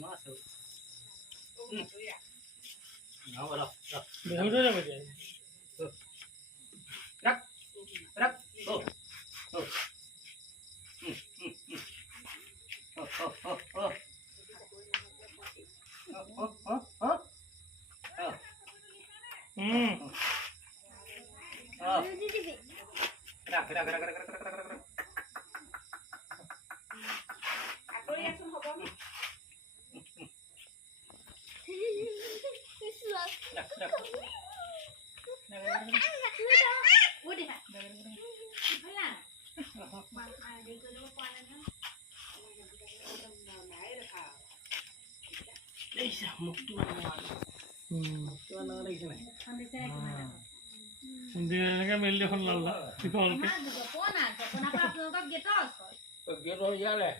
nó sự nó vào đâu Đừng có đâu vậy. đất đất ô ô đây sao một tua nó đây thế này Dia kan meli kon lalla. Dikol ke. Pergi roya le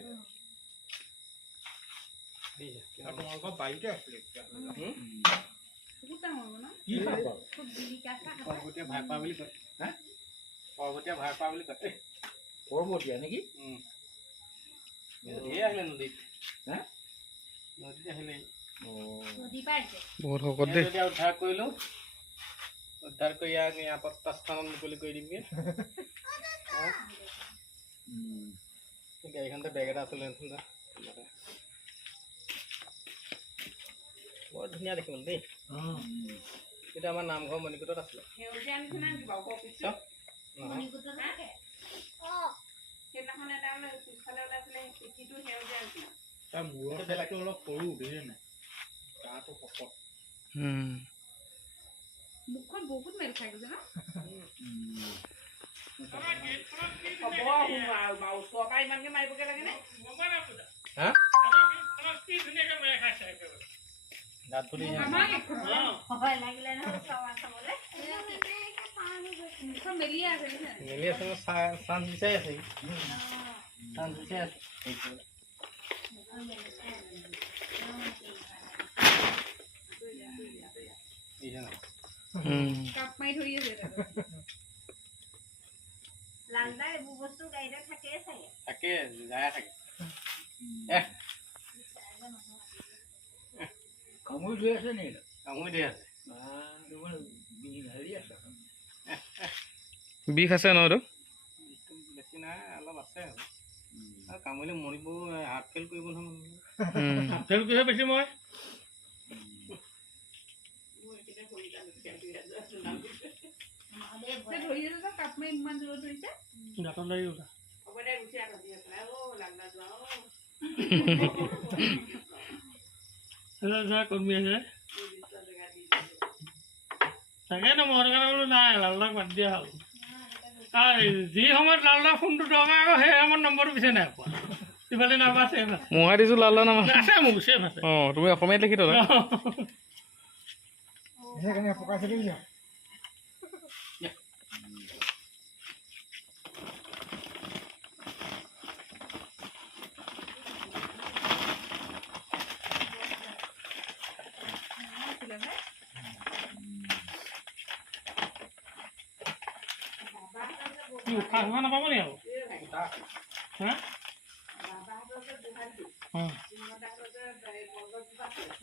đi nó có 7 cái কি খাব পৰবতীয়া ভাই পা বুলি কয় হা পৰবতীয়া ভাই পা বুলি কয় পৰবতীয়া নেকি ধেৰ আহিলে নদীত হা নদীত আহিলে বহুত শকত দেই উদ্ধাৰ কৰিলো উদ্ধাৰ কৰি ইয়াক নিৰাপত্তা স্থানত মুকলি কৰি দিমগে গাড়ীখনতে বেগ এটা আছিলে বৰ ধুনীয়া দেখিবলৈ দেই এটা আমাৰ নামঘৰ মণিকূটত আছিলে অলপ সৰু দেই নাই গাটো শকত মুখখন বহুত মেল খাই গৈছে ন ইমানকে মাৰিবগে লাগে নে দাঁত ফুলি মেলি আছে মেলি আছে চান্স বিচাৰি আছে চান্স বিচাৰি আছে কাপ মাৰি ধৰি আছে লালদাৰ এইবোৰ বস্তু গাড়ীতে থাকে চাগে থাকে যায় থাকে কামুৰি ধৰি আছে নি কামুৰি ধৰি আছে বিষ আছে ন এইটো বেছি নাই অলপ আছে আৰু কামুৰিলে মৰিব হাত ফেল কৰিব নহয় ফেল কৰিছে বেছি মই ধৰি আছে কাপ মাৰি ইমান দূৰত ধৰিছে দাঁতত লাগি গ'ল যা কমি আছে তাকেতো মই কাৰণে বোলো নাই লালদাক বাদ দিয়া হ'ল যি সময়ত লালদাৰ ফোনটো দৰকাৰ আকৌ সেই সময়ত নম্বৰটো বিচাৰি নাই পোৱা ইফালে নাম্বাৰ ছেভ আছে মই দিছো লালদা নাম আছে মোৰ ছেভ আছে তুমি অসমীয়াত লিখি থলা সেইকাৰণে পকাই থৈ দিম উশাহ নাপাব নি আকৌ হা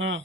অঁ